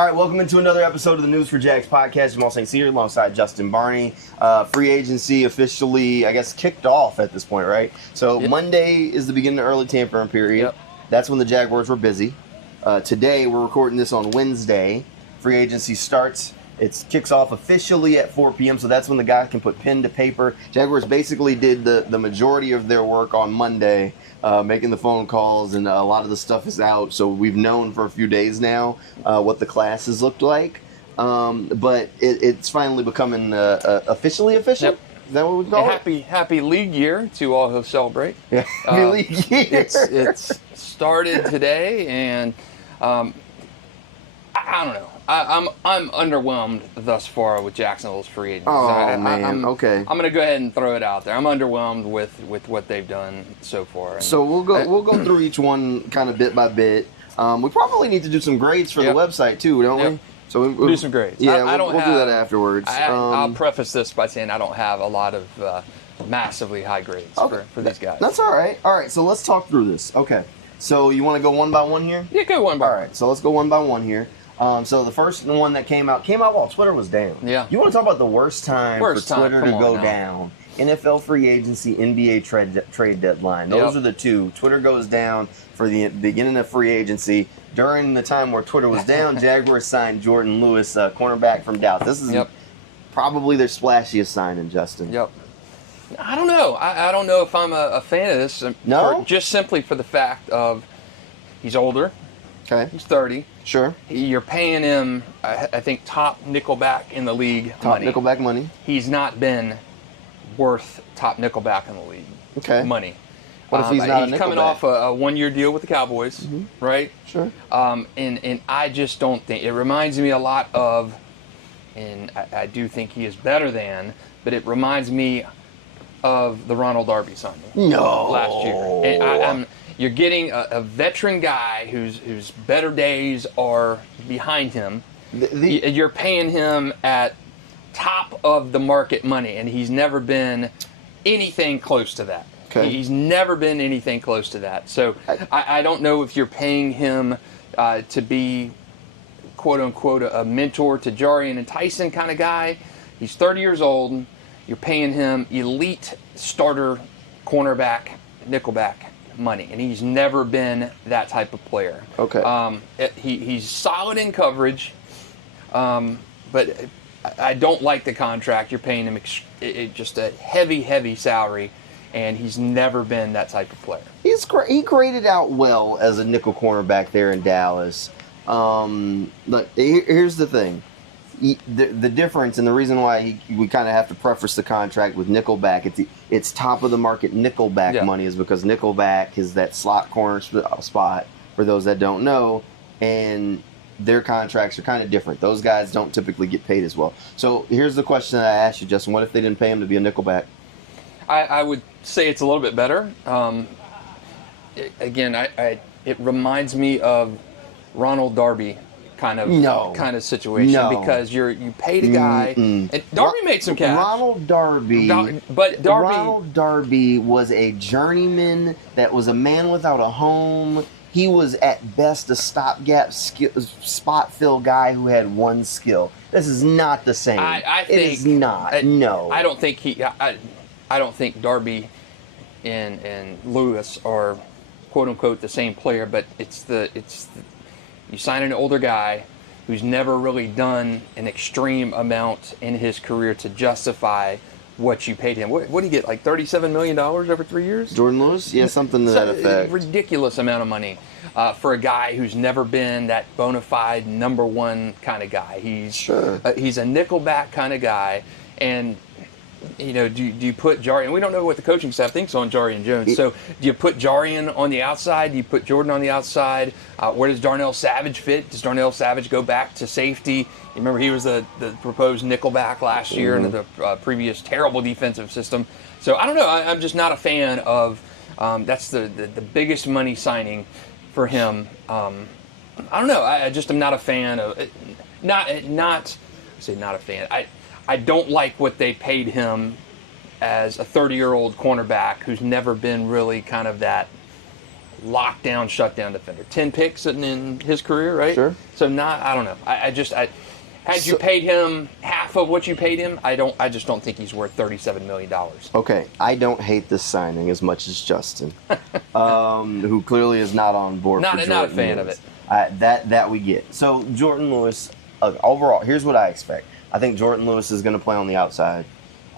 All right, welcome into another episode of the News4JAGs podcast. Jamal St. Cyr alongside Justin Barney. Free agency officially, I guess, kicked off at this point, right? So Monday is the beginning of early tampering period. That's when the Jaguars were busy. Today, we're recording this on Wednesday. Free agency starts. It kicks off officially at 4 p.m., so that's when the guys can put pen to paper. Jaguars basically did the majority of their work on Monday, making the phone calls, and a lot of the stuff is out. So we've known for a few days now what the classes looked like. But it's finally becoming officially official. Yep. Is that what we call it? Happy league year to all who celebrate. Yeah. Happy league year. It's started today, and I don't know. I'm underwhelmed thus far with Jacksonville's free agency. Okay. I'm going to go ahead and throw it out there. I'm underwhelmed with what they've done so far. And so we'll go through each one kind of bit by bit. We probably need to do some grades for the website too, don't we? So we'll do some grades. Yeah, we'll do that afterwards. I'll preface this by saying I don't have a lot of massively high grades for these guys. That's all right. All right, so let's talk through this. Okay. So you want to go one by one here? Yeah, go one by one. All right, so let's go one by one here. So the first one that came out while Twitter was down. Yeah. You want to talk about the worst time for Twitter to go down? NFL free agency, NBA trade deadline. Those are the two. Twitter goes down for the beginning of free agency. During the time where Twitter was down, Jaguars signed Jordan Lewis, cornerback from Dallas. This is probably their splashiest signing, Justin. Yep. I don't know. I don't know if I'm a fan of this. No? Just simply for the fact of he's older. Okay. He's 30. Sure. You're paying him, I think, top nickelback in the league. Nickelback money. He's not been worth top nickelback in the league. Okay. Money. What if he's not a nickelback? He's coming off a one-year deal with the Cowboys, right? Sure. And I just don't think it reminds me a lot of, and I do think he is better than, but it reminds me of the Ronald Darby signing. No. Last year. And you're getting a veteran guy whose better days are behind him. You're paying him at top of the market money, and he's never been anything close to that. Okay. He's never been anything close to that. So I don't know if you're paying him to be, quote unquote, a mentor to Jarian and Tyson kind of guy. He's 30 years old. You're paying him elite starter, cornerback, nickelback money, and he's never been that type of player. Okay. He's solid in coverage, but I don't like the contract. You're paying him just a heavy salary, and he's never been that type of player. He graded out well as a nickel cornerback there in Dallas. But here's the thing. The difference and the reason why we kind of have to preface the contract with nickelback, it's top of the market nickelback money, is because nickelback is that slot corner spot for those that don't know, and their contracts are kind of different. Those guys don't typically get paid as well. So here's the question that I asked you, Justin. What if they didn't pay him to be a nickelback? I would say it's a little bit better. It reminds me of Ronald Darby kind of situation, because you paid a guy, and Darby made some cash. Ronald Darby was a journeyman that was a man without a home. He was at best a stopgap spot fill guy who had one skill. This is not the same. I think it is not. No, I don't think I don't think Darby and Lewis are quote unquote the same player, but it's you sign an older guy who's never really done an extreme amount in his career to justify what you paid him. What do you get, like $37 million over 3 years? Jordan Lewis? Yeah, something to that effect. Ridiculous amount of money for a guy who's never been that bona fide number one kind of guy. He's a nickelback kind of guy, and do you put Jarian? We don't know what the coaching staff thinks on Jarian Jones. So do you put Jarian on the outside? Do you put Jordan on the outside? Where does Darnell Savage fit? Does Darnell Savage go back to safety? You remember he was the proposed nickelback last year under the previous terrible defensive system. So I don't know. I'm just not a fan of. That's the biggest money signing for him. I don't know. I just am not a fan of. Not a fan. I don't like what they paid him as a 30-year-old cornerback who's never been really kind of that lockdown, shutdown defender. 10 picks in his career, right? Sure. So I don't know. Had you paid him half of what you paid him, I just don't think he's worth $37 million. Okay, I don't hate this signing as much as Justin, who clearly is not on board. Not a fan of it. That we get. So Jordan Lewis, overall, here's what I expect. I think Jordan Lewis is going to play on the outside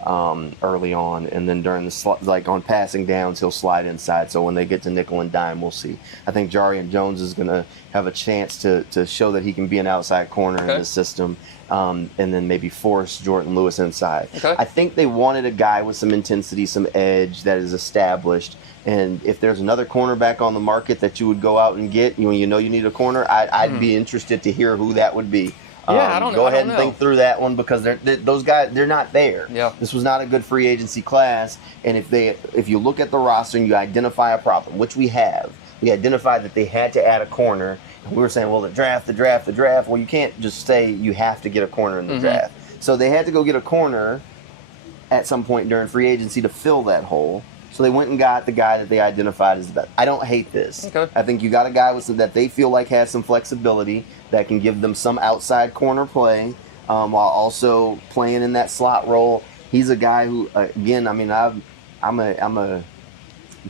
early on, and then during the on passing downs, he'll slide inside. So when they get to nickel and dime, we'll see. I think Jarian Jones is going to have a chance to show that he can be an outside corner in the system, and then maybe force Jordan Lewis inside. Okay. I think they wanted a guy with some intensity, some edge that is established. And if there's another cornerback on the market that you would go out and get, when you know you need a corner, I'd be interested to hear who that would be. Yeah, I don't know. Go ahead and think through that one, because those guys, they're not there. Yeah. This was not a good free agency class, and if you look at the roster and you identify a problem, which we have, we identified that they had to add a corner, and we were saying, well, the draft. Well, you can't just say you have to get a corner in the draft. So they had to go get a corner at some point during free agency to fill that hole. So they went and got the guy that they identified as the best. I don't hate this. Okay. I think you got a guy that they feel like has some flexibility, that can give them some outside corner play, while also playing in that slot role. He's a guy who, again, I mean, I'm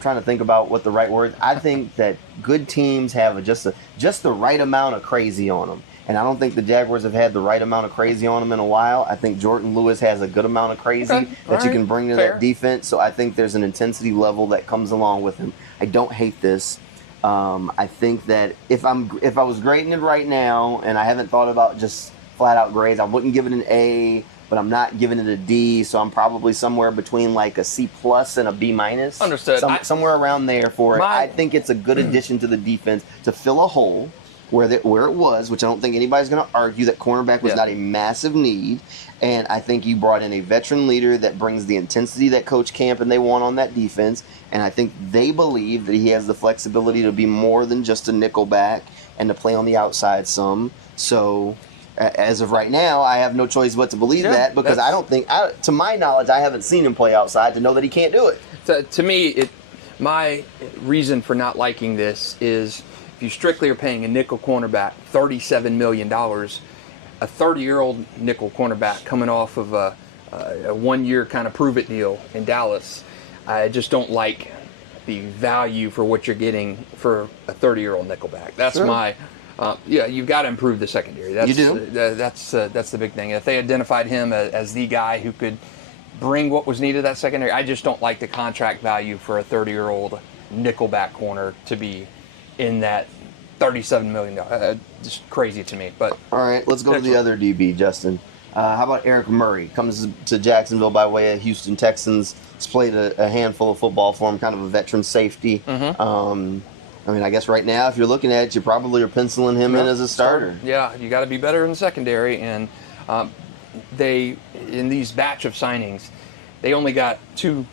trying to think about what the right word. I think that good teams have just the right amount of crazy on them. And I don't think the Jaguars have had the right amount of crazy on them in a while. I think Jordan Lewis has a good amount of crazy that you can bring to that defense. So I think there's an intensity level that comes along with him. I don't hate this. I think that if I was grading it right now, and I haven't thought about just flat out grades, I wouldn't give it an A, but I'm not giving it a D. So I'm probably somewhere between like a C+ and a B-. Understood. Somewhere around there for it. I think it's a good addition to the defense to fill a hole where it was, which I don't think anybody's going to argue that cornerback was not a massive need. And I think you brought in a veteran leader that brings the intensity that Coach Camp and they want on that defense. And I think they believe that he has the flexibility to be more than just a nickelback and to play on the outside some. So as of right now, I have no choice but to believe that, because I don't think, to my knowledge, I haven't seen him play outside to know that he can't do it. So, to me, my reason for not liking this is, if you strictly are paying a nickel cornerback $37 million, a 30-year-old nickel cornerback coming off of a one-year kind of prove-it deal in Dallas, I just don't like the value for what you're getting for a 30-year-old nickelback. That's my you've got to improve the secondary. You do. That's the big thing. If they identified him as the guy who could bring what was needed to that secondary, I just don't like the contract value for a 30-year-old nickelback corner to be in that $37 million. Just crazy to me. But all right, let's go to the other DB, Justin. How about Eric Murray? Comes to Jacksonville by way of Houston Texans. He's played a handful of football for him, kind of a veteran safety. I mean, I guess right now, if you're looking at it, you probably are penciling him in as a starter. Yeah, you got to be better in the secondary. And they, in these batch of signings, they only got 2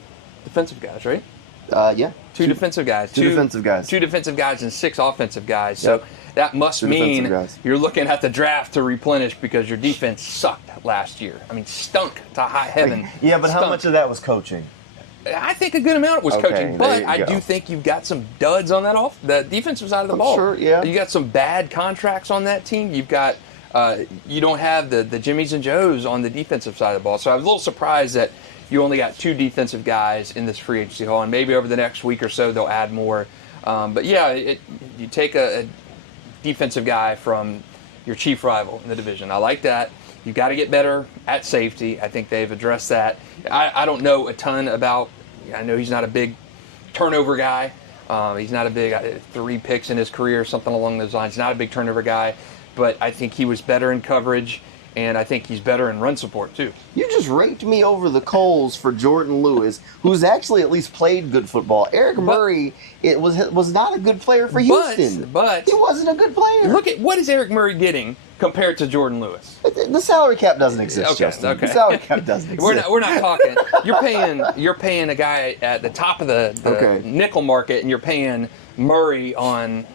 defensive guys, right? Yeah. Two defensive guys. Two defensive guys. 2 defensive guys and 6 offensive guys. So that must mean you're looking at the draft to replenish, because your defense sucked last year. I mean, stunk to high heaven. Yeah, but how much of that was coaching? I think a good amount was coaching, but I do think you've got some duds on the defensive side of the ball. Sure, yeah. You got some bad contracts on that team. You've got you don't have the Jimmies and Joes on the defensive side of the ball. So I was a little surprised that you only got 2 defensive guys in this free agency haul, and maybe over the next week or so they'll add more. But yeah, you take a defensive guy from your chief rival in the division. I like that. You've got to get better at safety. I think they've addressed that. I don't know a ton about. I know he's not a big turnover guy. He's not a big 3 picks in his career, something along those lines. Not a big turnover guy, but I think he was better in coverage, and I think he's better in run support too. You just raked me over the coals for Jordan Lewis, who's actually at least played good football. Eric Murray was not a good player for Houston. But he wasn't a good player. Look at what is Eric Murray getting compared to Jordan Lewis? The salary cap doesn't exist. Okay. The salary cap doesn't exist. We're not talking. You're paying a guy at the top of the nickel market, and you're paying Murray on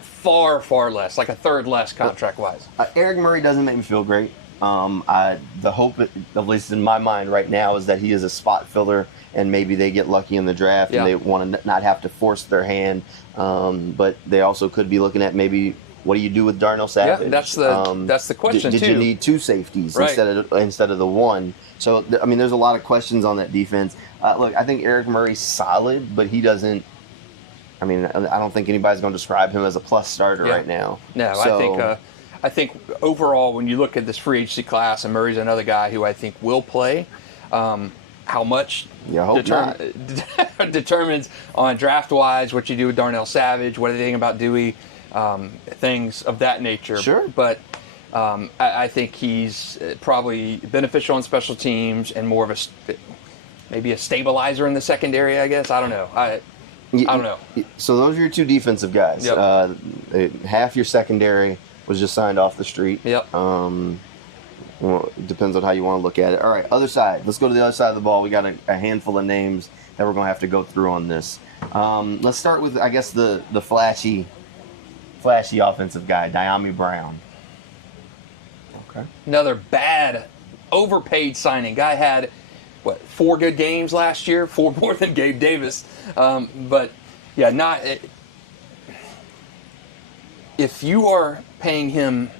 far less, like a third less contract wise. Eric Murray doesn't make me feel great. The hope, at least in my mind right now, is that he is a spot filler, and maybe they get lucky in the draft and they want to not have to force their hand. But they also could be looking at maybe, what do you do with Darnell Savage? Yeah, that's the question too. Did you need 2 safeties instead of the 1? So I mean, there's a lot of questions on that defense. Look, I think Eric Murray's solid, but he doesn't. I mean, I don't think anybody's going to describe him as a plus starter right now. No, so, I think overall, when you look at this free agency class, and Murray's another guy who I think will play. How much determines on draft wise what you do with Darnell Savage, what do they think about Dewey, things of that nature. Sure. But I think he's probably beneficial on special teams and more of maybe a stabilizer in the secondary, I guess. I don't know. I don't know. So those are your 2 defensive guys. Yep. Half your secondary was just signed off the street. Yep. Well, it depends on how you want to look at it. All right, other side. Let's go to the other side of the ball. We got a handful of names that we're going to have to go through on this. Let's start with, I guess, the flashy offensive guy, Dyami Brown. Okay. Another bad, overpaid signing. Guy had, 4 good games last year? 4 more than Gabe Davis. But, yeah, if you are paying him,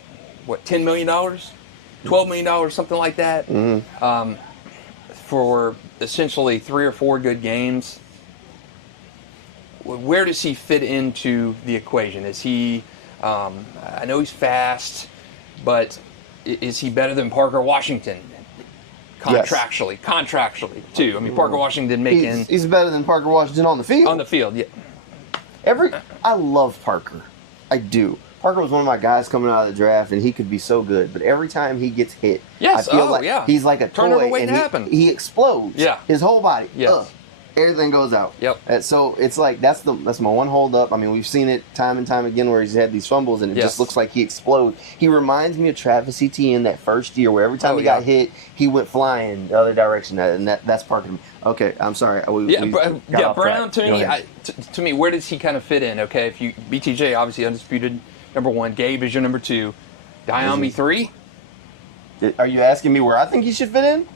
$10 million? $12 million, something like that, for essentially 3 or 4 good games. Where does he fit into the equation? Is he, I know he's fast, but is he better than Parker Washington? Contractually, too. I mean, Parker Washington He's better than Parker Washington on the field. On the field, yeah. I love Parker. I do. Parker was one of my guys coming out of the draft, and he could be so good. But every time he gets hit, I feel he's like a turnover toy, waiting to happen. He explodes. Yeah. His whole body. Yes. Everything goes out. Yep. So it's like that's my one hold up. I mean, we've seen it time and time again where he's had these fumbles, and it just looks like he explodes. He reminds me of Travis Etienne that first year, where every time he got hit, he went flying the other direction, and that's Parker. Okay, I'm sorry. Brown to me, where does he kind of fit in? Okay, if you BTJ obviously undisputed number 1, Gabe is your number 2, Dyami 3. Are you asking me where I think he should fit in?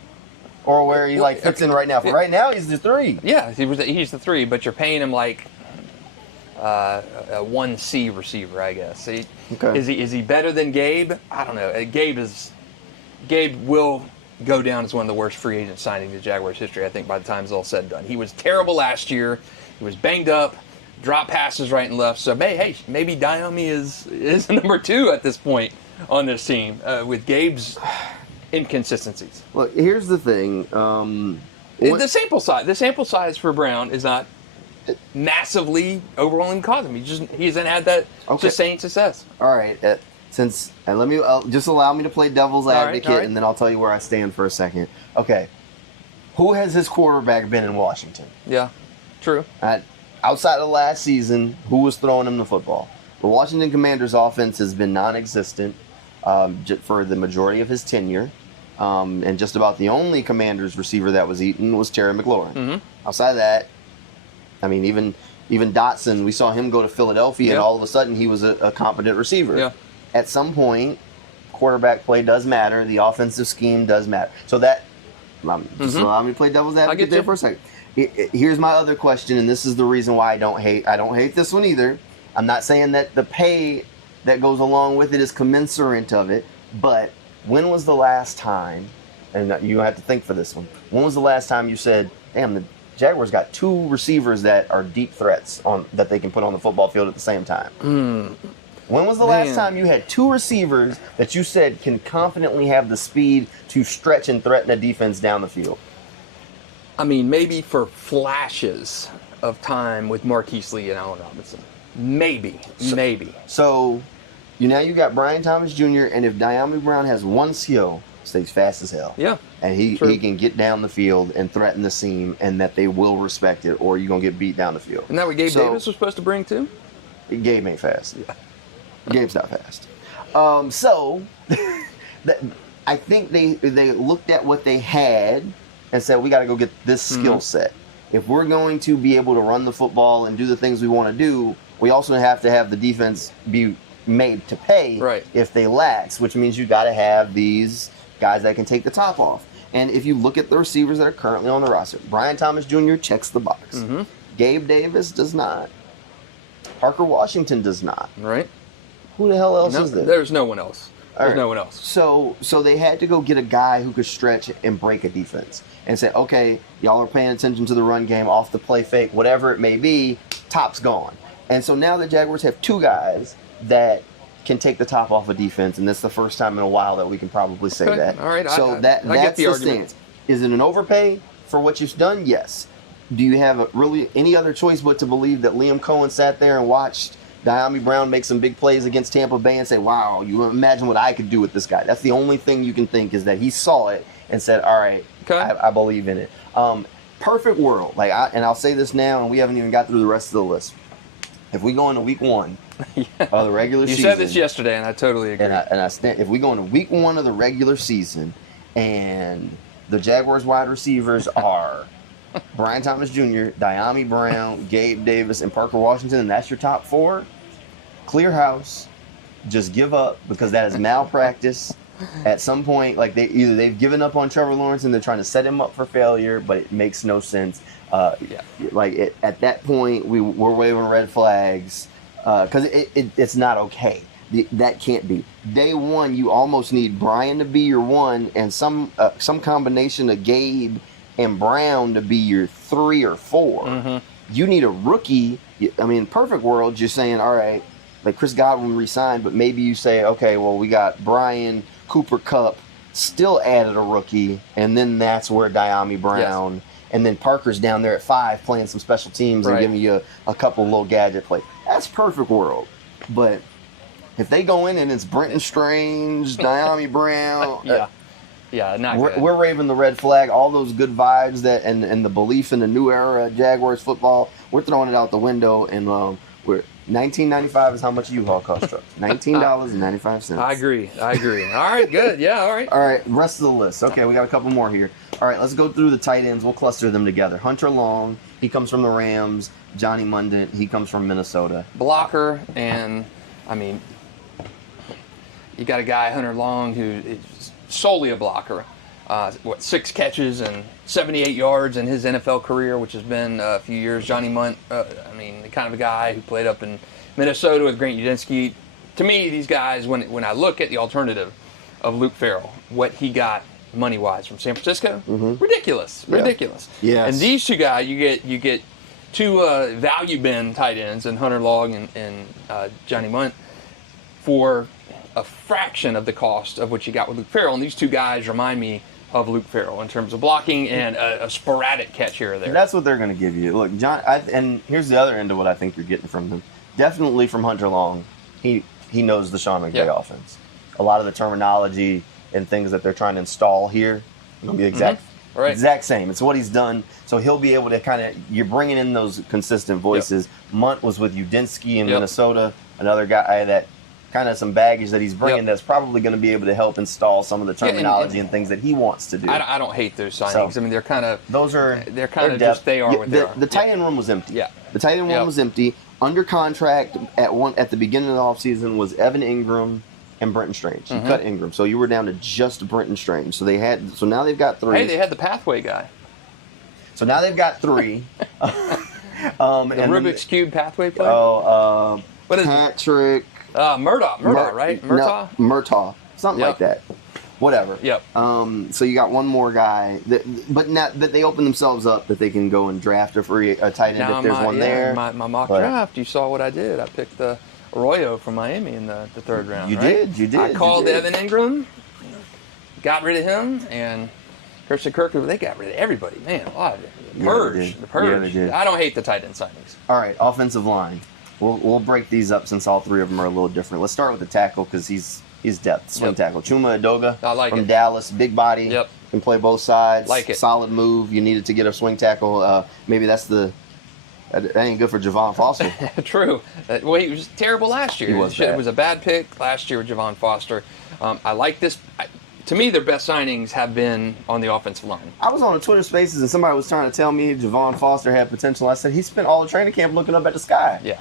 Or where he fits in right now? For right now, he's the 3. Yeah, he's the 3, but you're paying him like a 1C receiver, I guess. Okay. Is he better than Gabe? I don't know. Gabe will go down as one of the worst free agent signings in Jaguars history, I think, by the time it's all said and done. He was terrible last year. He was banged up, dropped passes right and left. So maybe Dyami is number 2 at this point on this team with Gabe's inconsistencies. Well, here's the thing. The sample size for Brown is not massively overwhelming cause him. He hasn't had that sustained success. All right. Let me just allow me to play devil's advocate, and then I'll tell you where I stand for a second. Okay. Who has his quarterback been in Washington? Yeah, true. Outside of last season, who was throwing him the football? The Washington Commanders' offense has been non-existent for the majority of his tenure. And just about the only Commanders receiver that was eaten was Terry McLaurin. Mm-hmm. Outside of that, I mean, even Dotson, we saw him go to Philadelphia, and all of a sudden he was a competent receiver. Yeah. At some point, quarterback play does matter. The offensive scheme does matter. So that, just allow me to play devil's advocate there for a second. Here's my other question, and this is the reason why I don't hate this one either. I'm not saying that the pay that goes along with it is commensurate of it, but when was the last time, and you have to think for this one, when was the last time you said, damn, the Jaguars got 2 receivers that are deep threats that they can put on the football field at the same time? When was the last time you had 2 receivers that you said can confidently have the speed to stretch and threaten a defense down the field? I mean, maybe for flashes of time with Marquise Lee and Allen Robinson. Maybe. So you got Brian Thomas Jr., and if Dyami Brown has one skill, stays fast as hell. Yeah. And he can get down the field and threaten the seam, and that they will respect it, or you're going to get beat down the field. Isn't that what Gabe Davis was supposed to bring, too? Gabe ain't fast. Yeah. Gabe's not fast. I think they looked at what they had and said, we got to go get this skill set. If we're going to be able to run the football and do the things we want to do, we also have to have the defense be made to pay if they lax, which means you got to have these guys that can take the top off. And if you look at the receivers that are currently on the roster, Brian Thomas Jr. checks the box. Mm-hmm. Gabe Davis does not. Parker Washington does not. Right. Who the hell else is there? There's no one else. There's no one else. So they had to go get a guy who could stretch and break a defense and say, okay, y'all are paying attention to the run game, off the play fake, whatever it may be, top's gone. And so now the Jaguars have two guys that can take the top off a defense, and that's the first time in a while that we can probably say that. All right. So I that's get the stance. Is it an overpay for what you've done? Yes. Do you have really any other choice but to believe that Liam Coen sat there and watched Diami Brown make some big plays against Tampa Bay and say, wow, you imagine what I could do with this guy? That's the only thing you can think, is that he saw it and said, all right, I believe in it. Perfect world. I'll say this now, and we haven't even got through the rest of the list. If we go into week 1 of the regular season. You said this yesterday, and I totally agree. If we go into week 1 of the regular season and the Jaguars wide receivers are Brian Thomas Jr., Diami Brown, Gabe Davis, and Parker Washington, and that's your top 4, clear house. Just give up, because that is malpractice. At some point, they've given up on Trevor Lawrence and they're trying to set him up for failure, but it makes no sense. At that point, we're waving red flags, because it's not okay. That can't be. Day 1, you almost need Brian to be your 1 and some combination of Gabe and Brown to be your 3 or 4. Mm-hmm. You need a rookie. I mean, perfect world, you're saying, all right, like Chris Godwin resigned, but maybe you say, okay, well, we got Brian, Cooper Kupp, still added a rookie, and then that's where Diami Brown, yes. And then Parker's down there at 5 playing some special teams and giving you a couple little gadget plays. That's perfect world. But if they go in and it's Brenton Strange, Diami Brown... Yeah, not good. We're waving the red flag. All those good vibes and the belief in the new era of Jaguars football, we're throwing it out the window. And we're $19.95 is how much U-Haul cost trucks. $19.95. I agree. All right, good. Yeah, all right. All right, rest of the list. Okay, we got a couple more here. All right, let's go through the tight ends. We'll cluster them together. Hunter Long, he comes from the Rams. Johnny Mundent, he comes from Minnesota. Blocker, and I mean, you got a guy, Hunter Long, who is solely a blocker. 6 catches and 78 yards in his NFL career, which has been a few years. Johnny Munt, the kind of a guy who played up in Minnesota with Grant Udinski. To me, these guys, when I look at the alternative of Luke Farrell, what he got money-wise from San Francisco, ridiculous. Yes. And these two guys, you get 2 value bin tight ends, and Hunter Long and Johnny Munt, for a fraction of the cost of what you got with Luke Farrell. And these 2 guys remind me of Luke Farrell in terms of blocking and a sporadic catch here or there. That's what they're going to give you. Look, John, and here's the other end of what I think you're getting from them. Definitely from Hunter Long, he knows the Sean McVay offense. A lot of the terminology and things that they're trying to install here are going to be exact same. It's what he's done. So he'll be able to you're bringing in those consistent voices. Munt was with Udinski in Minnesota, another guy that kind of some baggage that he's bringing that's probably going to be able to help install some of the terminology and things that he wants to do. I don't hate those signings. So, they're kind of just they are what they are. The tight end room was empty. Yeah, the tight end room was empty. Under contract at the beginning of the offseason was Evan Ingram and Brenton Strange. You cut Ingram, so you were down to just Brenton Strange. So now they've got 3. Hey, they had the pathway guy. So now they've got 3. The Rubik's Cube pathway play. What is Patrick? Murtaugh, right? Murtaugh? No, Murtaugh. Something like that. Whatever. Yep. So you got one more guy, but now that they open themselves up that they can go and draft a tight end if there's one there. My mock draft, you saw what I did. I picked the Arroyo from Miami in the 3rd round. You did. I called Evan Ingram, got rid of him, and Christian Kirk, they got rid of everybody. Man, a lot of it. The purge. Yeah, they did. I don't hate the tight end signings. All right, offensive line. We'll break these up since all 3 of them are a little different. Let's start with the tackle because he's depth. Swing tackle. Chuma Edoga from Dallas. Big body. Yep. Can play both sides. Like it. Solid move. You needed to get a swing tackle. Maybe that ain't good for Javon Foster. True. Well, he was terrible last year. It was a bad pick last year with Javon Foster. I like this. To me, their best signings have been on the offensive line. I was on a Twitter Spaces and somebody was trying to tell me Javon Foster had potential. I said he spent all the training camp looking up at the sky. Yeah.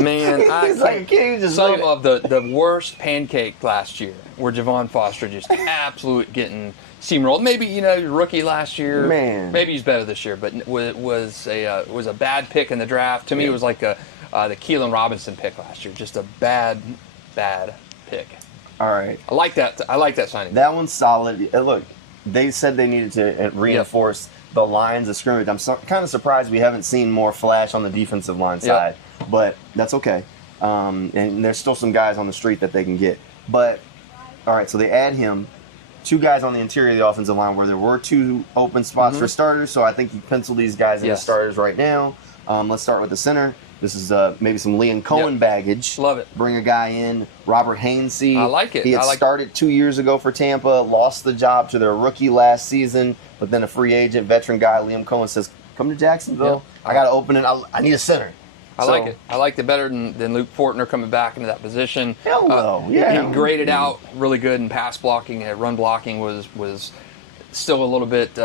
Man, some of the worst pancake last year were Javon Foster just absolute getting steamrolled. Maybe rookie last year. Man, maybe he's better this year, but was a bad pick in the draft. To me, it was like the Keelan Robinson pick last year. Just a bad pick. All right, I like that. I like that signing. That one's solid. Look, they said they needed to reinforce the lines of scrimmage. I'm kind of surprised we haven't seen more flash on the defensive line side, but that's okay. And there's still some guys on the street that they can get. But, all right, so they add him. 2 guys on the interior of the offensive line where there were 2 open spots for starters, so I think you pencil these guys in as starters right now. Let's start with the center. This is maybe some Liam Coen baggage. Love it. Bring a guy in, Robert Hainsey. I like it. He had started 2 years ago for Tampa, lost the job to their rookie last season, but then a free agent, veteran guy, Liam Coen, says, come to Jacksonville. I got to open it. I need a center. I like it. I liked it better than Luke Fortner coming back into that position. Hell no. He graded out really good in pass blocking. Run blocking was still a little bit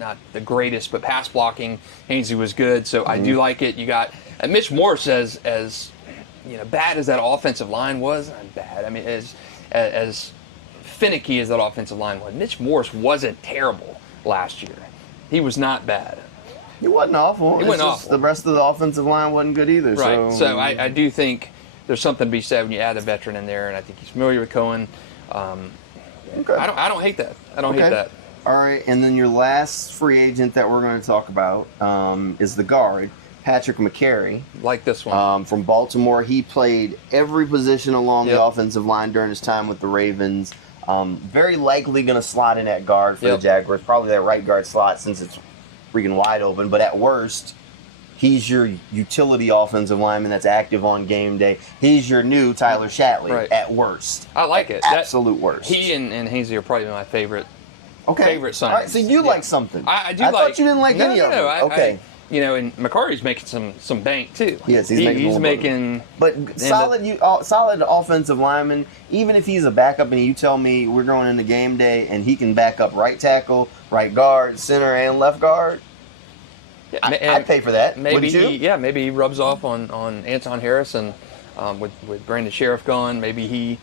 not the greatest, but pass blocking, Hainsey was good. So I do like it. You got Mitch Morse as bad as that offensive line was. Not bad. I mean, as finicky as that offensive line was, Mitch Morse wasn't terrible last year. He was not bad. He wasn't awful. He wasn't awful. The rest of the offensive line wasn't good either. Right. So I do think there's something to be said when you add a veteran in there, and I think he's familiar with Coen. Okay. I don't hate that. I don't hate that. All right, and then your last free agent that we're going to talk about is the guard, Patrick McCary. Like this one. From Baltimore. He played every position along the offensive line during his time with the Ravens. Very likely going to slot in at guard for the Jaguars. Probably that right guard slot since it's freaking wide open. But at worst, he's your utility offensive lineman that's active on game day. He's your new Tyler Shatley at worst. I like it. Absolute worst. He and Hainsey are probably my favorite signings. All right, so you like something. I do. I thought you didn't like any of them. Okay. And McCarty's making some bank too. Yes, he's making. But solid offensive lineman. Even if he's a backup, and you tell me we're going into game day and he can back up right tackle, right guard, center, and left guard. Yeah, I'd pay for that. Maybe maybe he rubs off on Anton Harris and with Brandon Sheriff gone. Maybe he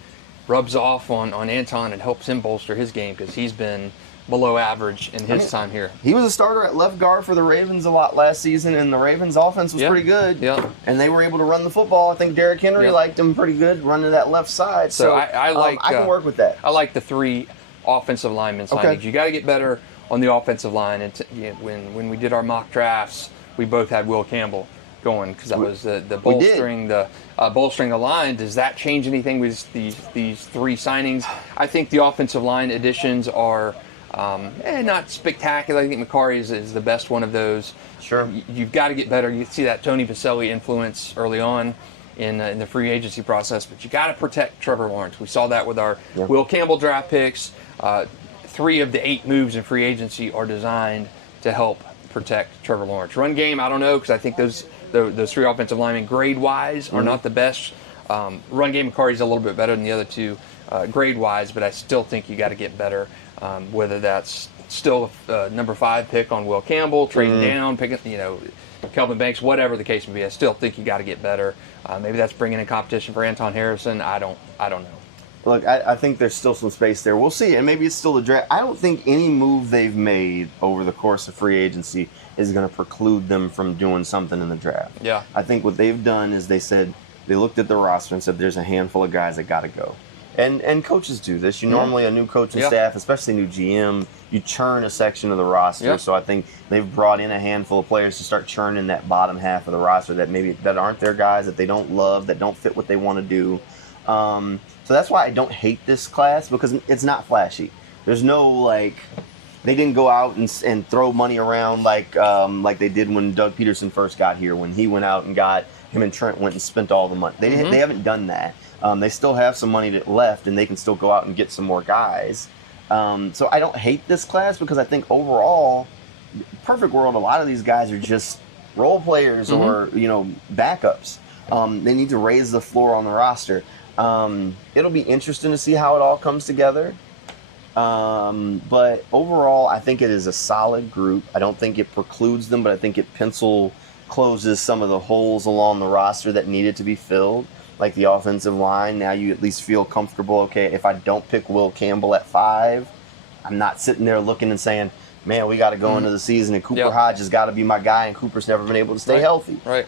rubs off on Anton and helps him bolster his game because he's been below average in his time here. He was a starter at left guard for the Ravens a lot last season, and the Ravens' offense was pretty good. Yeah. And they were able to run the football. I think Derrick Henry liked him pretty good running that left side. So I can work with that. I like the 3 offensive linemen signings. Okay. You got to get better on the offensive line. And when we did our mock drafts, we both had Will Campbell going because that was the bolstering the line. Does that change anything with these 3 signings? I think the offensive line additions are not spectacular. I think McCarty is the best one of those. Sure. You've got to get better. You see that Tony Vaselli influence early on in the free agency process, but you got to protect Trevor Lawrence. We saw that with our Will Campbell draft picks. 3 of the 8 moves in free agency are designed to help protect Trevor Lawrence. Run game, I don't know, because I think those 3 offensive linemen grade-wise are not the best. Run game, McCarty's a little bit better than the other 2 grade-wise, but I still think you got to get better. Whether that's still a number 5 pick on Will Campbell, trading down, picking, Kelvin Banks, whatever the case may be, I still think you got to get better. Maybe that's bringing in competition for Anton Harrison. I don't know. Look, I think there's still some space there. We'll see, and maybe it's still the draft. I don't think any move they've made over the course of free agency is going to preclude them from doing something in the draft. Yeah. I think what they've done is they looked at the roster and said there's a handful of guys that got to go. And coaches do this. You normally, a new coaching staff, especially new GM, you churn a section of the roster. Yeah. So I think they've brought in a handful of players to start churning that bottom half of the roster that aren't their guys, that they don't love, that don't fit what they want to do. So that's why I don't hate this class, because it's not flashy. There's no, they didn't go out and throw money around like they did when Doug Peterson first got here, when he went out and him and Trent went and spent all the money. They haven't done that. They still have some money left, and they can still go out and get some more guys. So I don't hate this class, because I think overall, perfect world, a lot of these guys are just role players or backups. They need to raise the floor on the roster. It'll be interesting to see how it all comes together. But overall, I think it is a solid group. I don't think it precludes them, but I think it closes some of the holes along the roster that needed to be filled, like the offensive line. Now you at least feel comfortable, okay, if I don't pick Will Campbell at 5, I'm not sitting there looking and saying, man, we got to go into the season, and Cooper Hodge has got to be my guy, and Cooper's never been able to stay healthy. Right.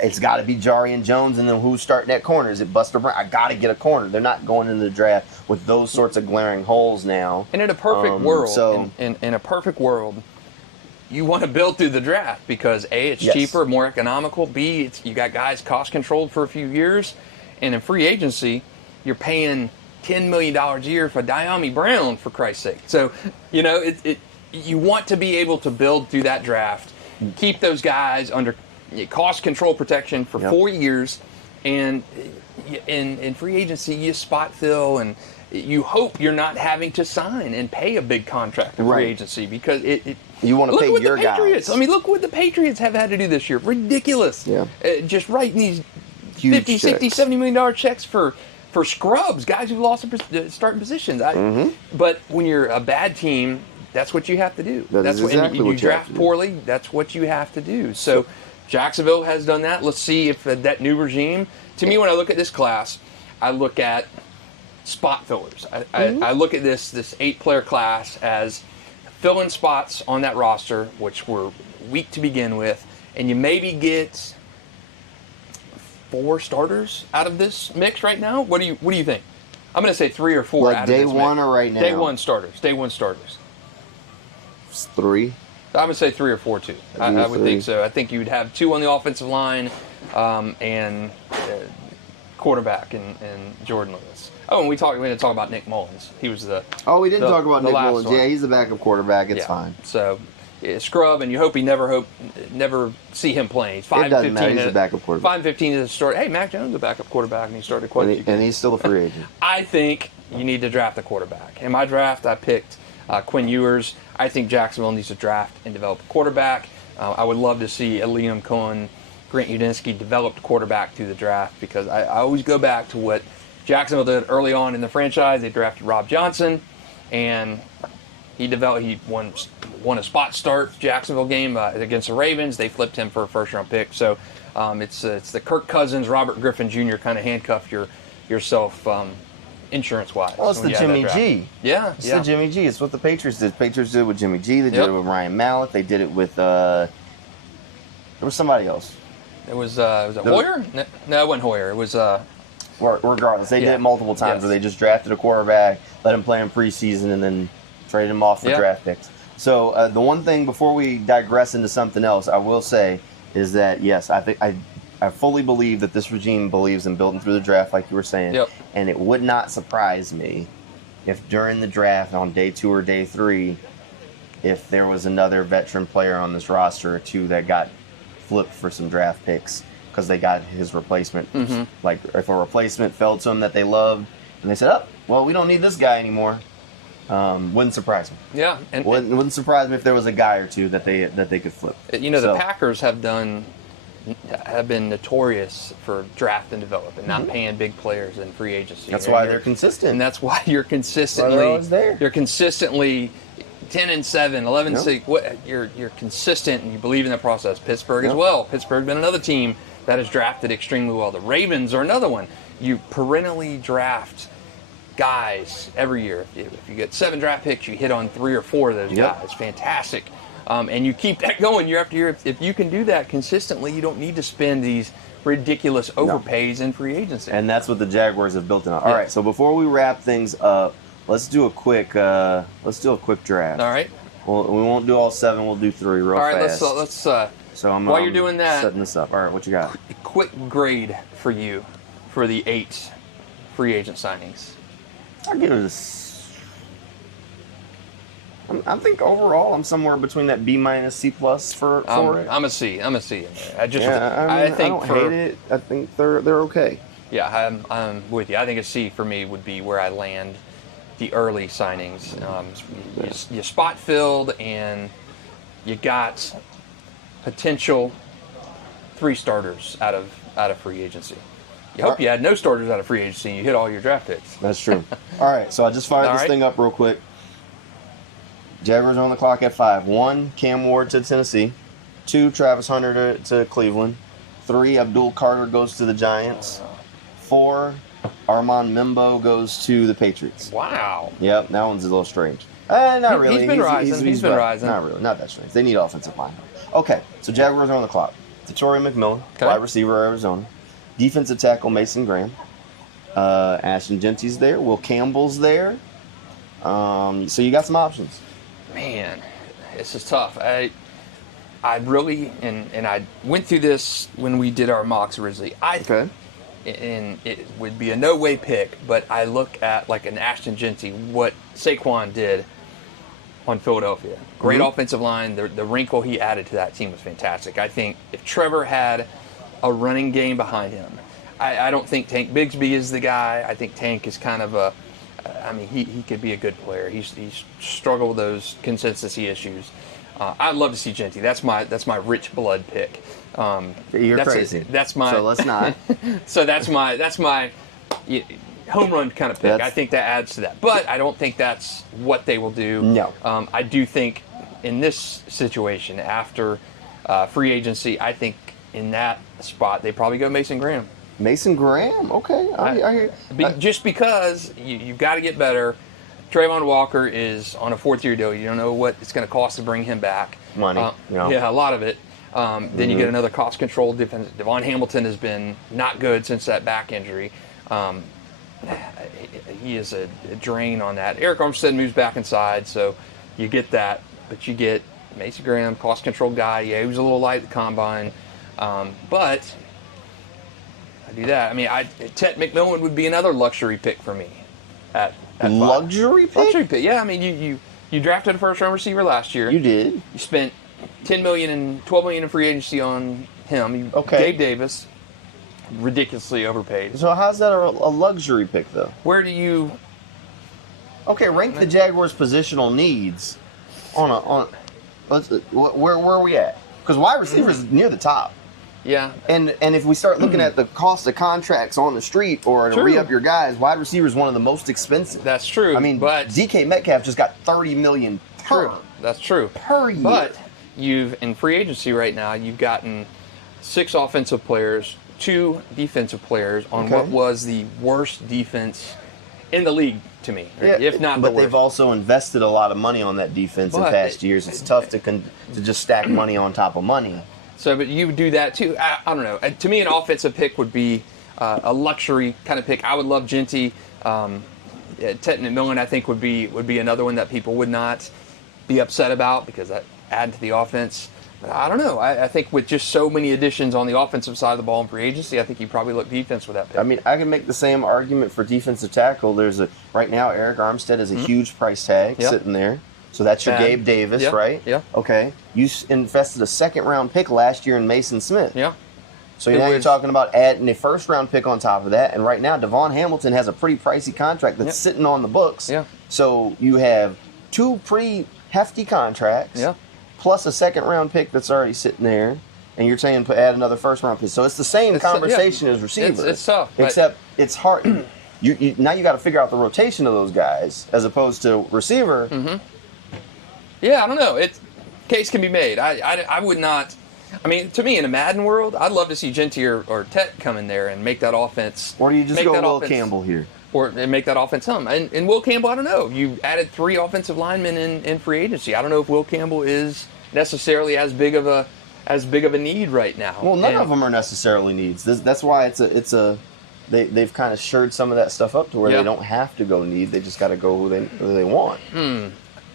It's got to be Jarian Jones, and then who's starting at corner? Is it Buster Brown? I got to get a corner. They're not going into the draft with those sorts of glaring holes now. And in a perfect world, in a perfect world, you want to build through the draft because A, it's cheaper, more economical. B, you got guys cost controlled for a few years, and in free agency, you're paying $10 million a year for Diami Brown, for Christ's sake. So, you want to be able to build through that draft, keep those guys under cost control protection for 4 years, and in free agency, you spot fill, and you hope you're not having to sign and pay a big contract in free agency because you want to pay your guys. I mean, look what the Patriots have had to do this year. Ridiculous. Yeah. Just writing these huge 50, 60, $70 million checks for scrubs, guys who've lost their starting positions. But when you're a bad team, that's what you have to do. That's exactly what you draft poorly, that's what you have to do. So Jacksonville has done that. Let's see if that new regime. To me, when I look at this class, I look at spot fillers. I look at this 8-player class as fill-in spots on that roster, which were weak to begin with, and you maybe get 4 starters out of this mix right now. What do you think? I'm going to say 3 or 4 out of this mix. Day one or right now? Day one starters. 3. I'm going to say 3 or 4 too. I would think so. I think you'd have 2 on the offensive line and quarterback and Jordan Lewis. Oh, and we didn't talk about Nick Mullins. He was the we didn't talk about Nick Mullins. One. Yeah, he's the backup quarterback. It's fine. So scrub, and you hope never see him playing. He's 5'15". He's a backup quarterback. 5'15" is a start. Hey, Mac Jones is a backup quarterback, and he started quite a few. And he's still a free agent. I think you need to draft a quarterback. In my draft, I picked Quinn Ewers. I think Jacksonville needs to draft and develop a quarterback. I would love to see a Liam Coen, Grant Udinski developed quarterback through the draft because I always go back to what Jacksonville did early on in the franchise. They drafted Rob Johnson, and he won a spot start Jacksonville game against the Ravens. They flipped him for a first-round pick. So it's the Kirk Cousins, Robert Griffin Jr. kind of handcuff yourself insurance-wise. Oh, it's the Jimmy G. Yeah. It's the Jimmy G. It's what the Patriots did. Patriots did it with Jimmy G. They did it with Ryan Mallett. They did it with there was somebody else. Was it Hoyer? No, it wasn't Hoyer. It was regardless, they did it multiple times where they just drafted a quarterback, let him play in preseason, and then traded him off for draft picks. So the one thing before we digress into something else, I will say is that yes, I think I fully believe that this regime believes in building through the draft, like you were saying, and it would not surprise me if during the draft on day 2 or day 3, if there was another veteran player on this roster or 2 that got flipped for some draft picks because they got his replacement. Like if a replacement fell to them that they loved, and they said, "Oh, well, we don't need this guy anymore." Wouldn't surprise me. Yeah, and wouldn't surprise me if there was a guy or 2 that they could flip. The Packers have been notorious for draft and develop and not paying big players in free agency. That's why they're consistent, and that's why you're consistently. They're always there. You're consistently 10-7, 11-6. You're consistent and you believe in that process. Pittsburgh as well. Pittsburgh's been another team that has drafted extremely well. The Ravens are another one. You perennially draft guys every year. If you get 7 draft picks, you hit on 3 or 4 of those guys. Fantastic. And you keep that going year after year. If you can do that consistently, you don't need to spend these ridiculous overpays in free agency. And that's what the Jaguars have built it on. All right, so before we wrap things up, let's do a quick draft. All right. Well, we won't do all 7. We'll do 3 real fast. All right, let's. So I'm while you're doing that, setting this up. All right, what you got? Quick grade for you for the 8 free agent signings. I'll give it I think overall I'm somewhere between that B- C+ for it. I'm a C. I think I don't hate it. I think they're okay. Yeah, I'm with you. I think a C for me would be where I land the early signings. You spot filled and you got potential 3 starters out of free agency. You hope you had no starters out of free agency and you hit all your draft picks. That's true. All right, so I just fired this thing up real quick. Jaguars on the clock at 5. 1, Cam Ward to Tennessee. 2, Travis Hunter to Cleveland. 3, Abdul Carter goes to the Giants. 4, Armand Mimbo goes to the Patriots. Wow. Yep, that one's a little strange. Not really. He's been rising. He's been rising. Not really. Not that strange. They need offensive line. Okay, so Jaguars are on the clock. Torrey McMillan, wide receiver, Arizona. Defensive tackle, Mason Graham. Ashton Genty's there. Will Campbell's there. So you got some options. Man, this is tough. I really, and I went through this when we did our mocks originally. And it would be a no-way pick, but I look at like an Ashton Genty, what Saquon did on Philadelphia. Great offensive line. The wrinkle he added to that team was fantastic. I think if Trevor had a running game behind him, I don't think Tank Bigsby is the guy. I think Tank is kind of he could be a good player. He's struggled with those consistency issues. I'd love to see Genty. That's my rich blood pick. You're crazy. That's my. So let's not. So that's my home run kind of pick. I think that adds to that, but I don't think that's what they will do. No. I do think in this situation after free agency, I think in that spot they probably go Mason Graham. Mason Graham, okay. I hear. Just because you've got to get better. Trayvon Walker is on a 4th-year deal. You don't know what it's going to cost to bring him back. Money. Yeah, a lot of it. Then you get another cost-controlled defense. Devon Hamilton has been not good since that back injury. He is a drain on that. Eric Armstead moves back inside, so you get that. But you get Mason Graham, cost-controlled guy. Yeah, he was a little light at the combine. But I do that. I mean, Ted McMillan would be another luxury pick for me. At luxury pick? Luxury pick. Yeah, I mean, you drafted a first-round receiver last year. You did. You spent $10 million and $12 million in free agency on him. Gabe Davis, ridiculously overpaid. So how's that a luxury pick, though? Where do you? Okay, rank the Jaguars' positional needs on. Where are we at? Because wide receiver is near the top. Yeah. And if we start looking at the cost of contracts on the street or to re-up your guys, wide receiver is one of the most expensive. That's true. I mean, but DK Metcalf just got $30 million per. That's true. Per year. But in free agency right now, you've gotten 6 offensive players, 2 defensive players on what was the worst defense in the league to me, if not the worst. But they've also invested a lot of money on that defense in past years. It's tough to just stack money on top of money. So, but you would do that too. I don't know. To me, an offensive pick would be a luxury kind of pick. I would love Genty. Ted McMillan, I think, would be another one that people would not be upset about because that add to the offense. But I don't know. I think with just so many additions on the offensive side of the ball in free agency, I think you probably look defense with that pick. I mean, I can make the same argument for defensive tackle. Right now, Eric Armstead is a huge price tag sitting there. So that's your Gabe Davis, right? Yeah. Okay. You invested a 2nd-round pick last year in Mason Smith. Yeah. So now you're talking about adding a 1st-round pick on top of that. And right now, Devon Hamilton has a pretty pricey contract that's sitting on the books. Yeah. So you have 2 pretty hefty contracts plus a 2nd-round pick that's already sitting there. And you're saying add another 1st-round pick. So it's the same conversation as receiver. It's tough. Except it's hard. Now you got to figure out the rotation of those guys as opposed to receiver. Mm-hmm. Yeah, I don't know. Case can be made. I would not. I mean, to me, in a Madden world, I'd love to see Genty or Tet come in there and make that offense. Or do you just go Will Campbell here? Or make that offense hum. And Will Campbell, I don't know. You added 3 offensive linemen in free agency. I don't know if Will Campbell is necessarily as big of a need right now. Well, none of them are necessarily needs. That's why they've kind of shored some of that stuff up to where they don't have to go need. They just got to go who they want.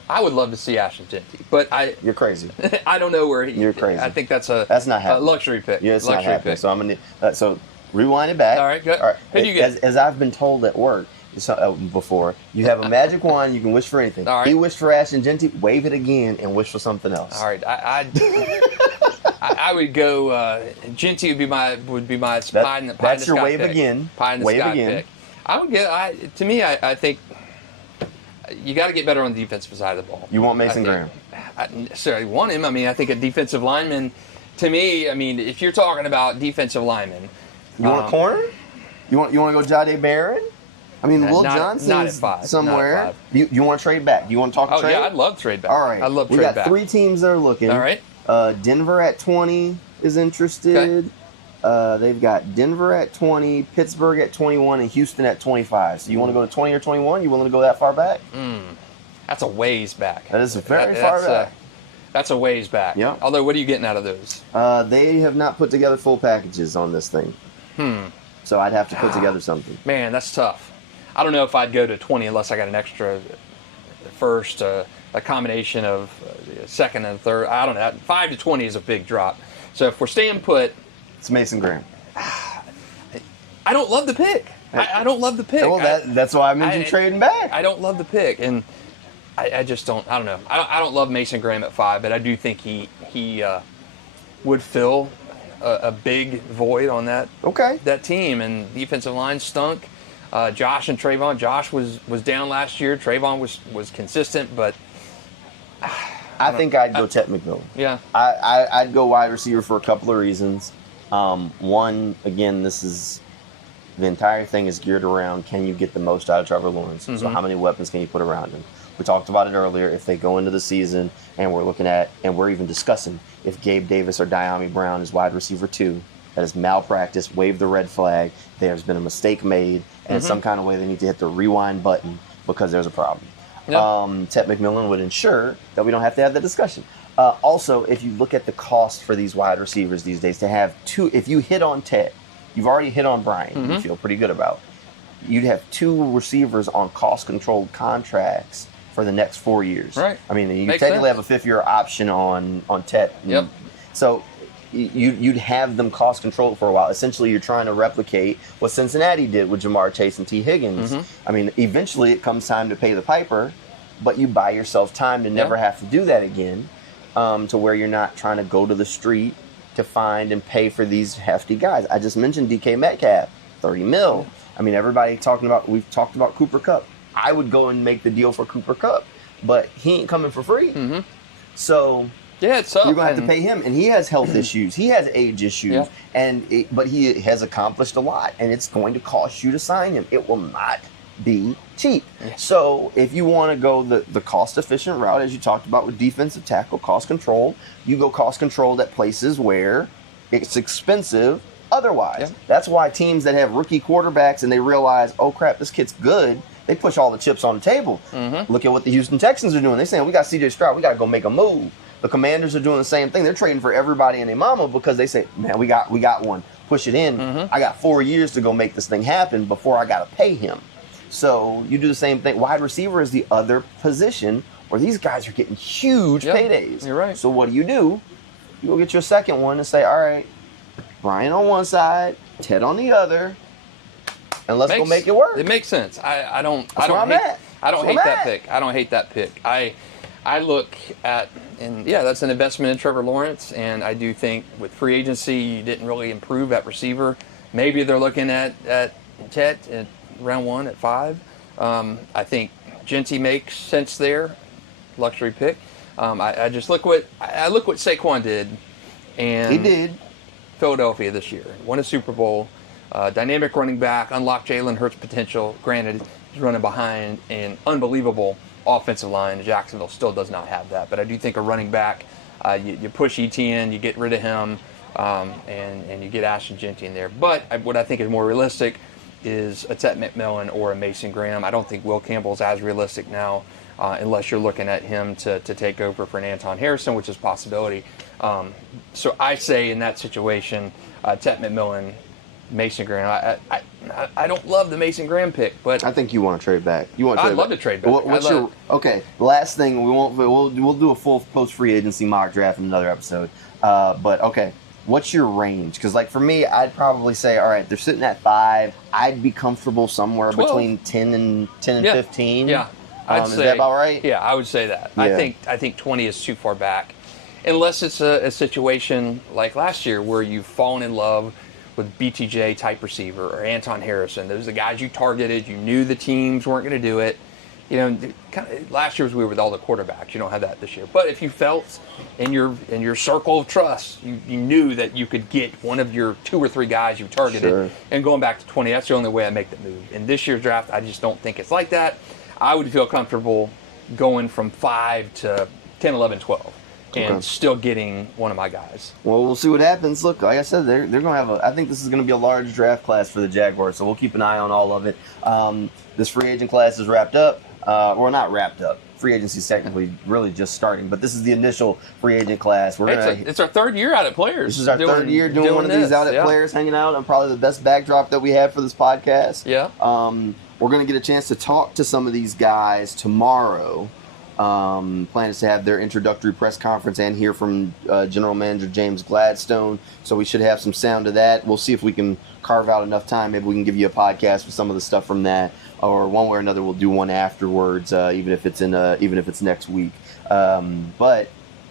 I would love to see Ashton Genty, but you're crazy. I don't know where you're crazy. I think that's not happening. A luxury pick. Yeah, it's luxury not happening. Pick. So I'm gonna so rewind it back. All right, good. All right. Who do you get? As I've been told at work before, you have a magic wand. You can wish for anything. All right. He wished for Ashton Genty. Wave it again and wish for something else. All right. I would go. Genty would be my pie in the sky. That's your wave pick. Again. Pie in the wave sky again. Pick. I would get. To me, I think you got to get better on the defensive side of the ball. You want Mason Graham? I don't necessarily want him. I mean, I think a defensive lineman. To me, I mean, if you're talking about defensive linemen, you want a corner? You want to go Jahdae Barron? I mean, Will Johnson's not at 5, somewhere. Not at 5. You want to trade back? You want to talk trade? Yeah, I'd love trade back. All right. I'd love trade back. We got 3 teams that are looking. All right. Denver at 20 is interested. They've got Denver at 20, Pittsburgh at 21, and Houston at 25. So you want to go to 20 or 21? You willing to go that far back? That's a ways back. That is very far back. That's a ways back. Yeah. Although, what are you getting out of those? They have not put together full packages on this thing. So I'd have to put together something. Man, that's tough. I don't know if I'd go to 20 unless I got an extra first, a combination of second and third. I don't know. 5 to 20 is a big drop. So if we're staying put, it's Mason Graham. I don't love the pick. I don't love the pick. Well, that's why I mentioned trading back. I don't love the pick, and I just don't. I don't know. I don't love Mason Graham at 5, but I do think he would fill a big void on that team. And defensive line stunk. Josh and Trayvon. Josh was down last year. Trayvon was consistent, but I think I'd go Tet McMillan. Yeah, I'd go wide receiver for a couple of reasons. One, again, the entire thing is geared around, can you get the most out of Trevor Lawrence? So how many weapons can you put around him? We talked about it earlier. If they go into the season and we're looking at, and we're even discussing, if Gabe Davis or Diami Brown is wide receiver 2, that is malpractice, wave the red flag, there's been a mistake made, and in some kind of way they need to hit the rewind button because there's a problem. Yep. Tet McMillan would ensure that we don't have to have that discussion. Also, if you look at the cost for these wide receivers these days, to have 2, if you hit on Tet, you've already hit on Brian, you feel pretty good about. You'd have 2 receivers on cost-controlled contracts for the next 4 years. Right. I mean, you technically have a 5th-year option on Tet. Yep. So you'd have them cost-controlled for a while. Essentially, you're trying to replicate what Cincinnati did with Jamar Chase and T. Higgins. I mean, eventually it comes time to pay the piper, but you buy yourself time to never have to do that again, to where you're not trying to go to the street to find and pay for these hefty guys. I just mentioned DK Metcalf, $30 million. I mean, we've talked about Cooper Kupp. I would go and make the deal for Cooper Kupp, but he ain't coming for free. So yeah, it's tough. You're going to have to pay him, and he has health issues. He has age issues, but he has accomplished a lot, and it's going to cost you to sign him. It will not be cheap. So if you want to go the cost-efficient route, as you talked about with defensive tackle, cost control, you go cost controlled at places where it's expensive otherwise. That's why teams that have rookie quarterbacks and they realize, oh crap, this kid's good, they push all the chips on the table. Look at what the Houston Texans are doing. They're saying, we got C.J. Stroud, we got to go make a move. The Commanders are doing the same thing. They're trading for everybody and their mama because they say, man, we got one. Push it in. I got 4 years to go make this thing happen before I got to pay him. So you do the same thing. Wide receiver is the other position where these guys are getting huge paydays. You're right. So what do? You go get your second one and say, all right, Brian on one side, Ted on the other, and let's go make it work. It makes sense. I don't hate that pick. I look at, and that's an investment in Trevor Lawrence, and I do think with free agency you didn't really improve at receiver. Maybe they're looking at Ted at round 1 at 5. I think Genty makes sense there, luxury pick. I look what Saquon did, and he did. Philadelphia this year, won a Super Bowl, dynamic running back, unlocked Jalen Hurts' potential. Granted, he's running behind an unbelievable offensive line. Jacksonville still does not have that, but I do think a running back, you push ETN, you get rid of him, and you get Ashton Genty in there. But what I think is more realistic is a Tet McMillan or a Mason Graham. I don't think Will Campbell's as realistic now, unless you're looking at him to take over for an Anton Harrison, which is a possibility. So I say in that situation, Tet McMillan, Mason Graham. I don't love the Mason Graham pick, but I think you want to trade back. I'd love to trade back. Okay? Last thing, we'll do a full post free agency mock draft in another episode. But okay, what's your range? Because like for me, I'd probably say, all right, they're sitting at 5. I'd be comfortable somewhere 12. between 10 and 15. Yeah, I'd say, is that about right? Yeah, I would say that. Yeah. I think 20 is too far back, unless it's a situation like last year where you've fallen in love with BTJ type receiver or Anton Harrison. Those are the guys you targeted. You knew the teams weren't going to do it. Last year was weird with all the quarterbacks. You don't have that this year. But if you felt in your circle of trust, you knew that you could get one of your 2 or 3 guys you targeted. Sure. And going back to 20, that's the only way I make the move. In this year's draft, I just don't think it's like that. I would feel comfortable going from 5 to 10, 11, 12. and still getting one of my guys. Well, we'll see what happens. Look, like I said, they're going to have I think this is going to be a large draft class for the Jaguars, so we'll keep an eye on all of it. This free agent class is wrapped up, or not wrapped up. Free agency is technically really just starting, but this is the initial free agent class. It's our third year out at Players. This is our third year doing one of these out at Players, hanging out, and probably the best backdrop that we have for this podcast. Yeah. We're going to get a chance to talk to some of these guys tomorrow. Plan is to have their introductory press conference and hear from General Manager James Gladstone. So we should have some sound of that. We'll see if we can carve out enough time. Maybe we can give you a podcast with some of the stuff from that, or one way or another we'll do one afterwards, even if it's next week. But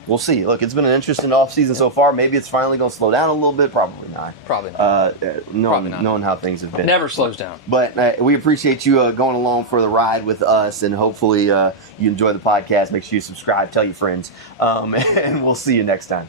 we'll see. Look, it's been an interesting offseason so far. Maybe it's finally going to slow down a little bit. Probably not. Probably not. Knowing how things have been. Never slows down. But we appreciate you going along for the ride with us, and hopefully you enjoy the podcast. Make sure you subscribe, tell your friends, and we'll see you next time.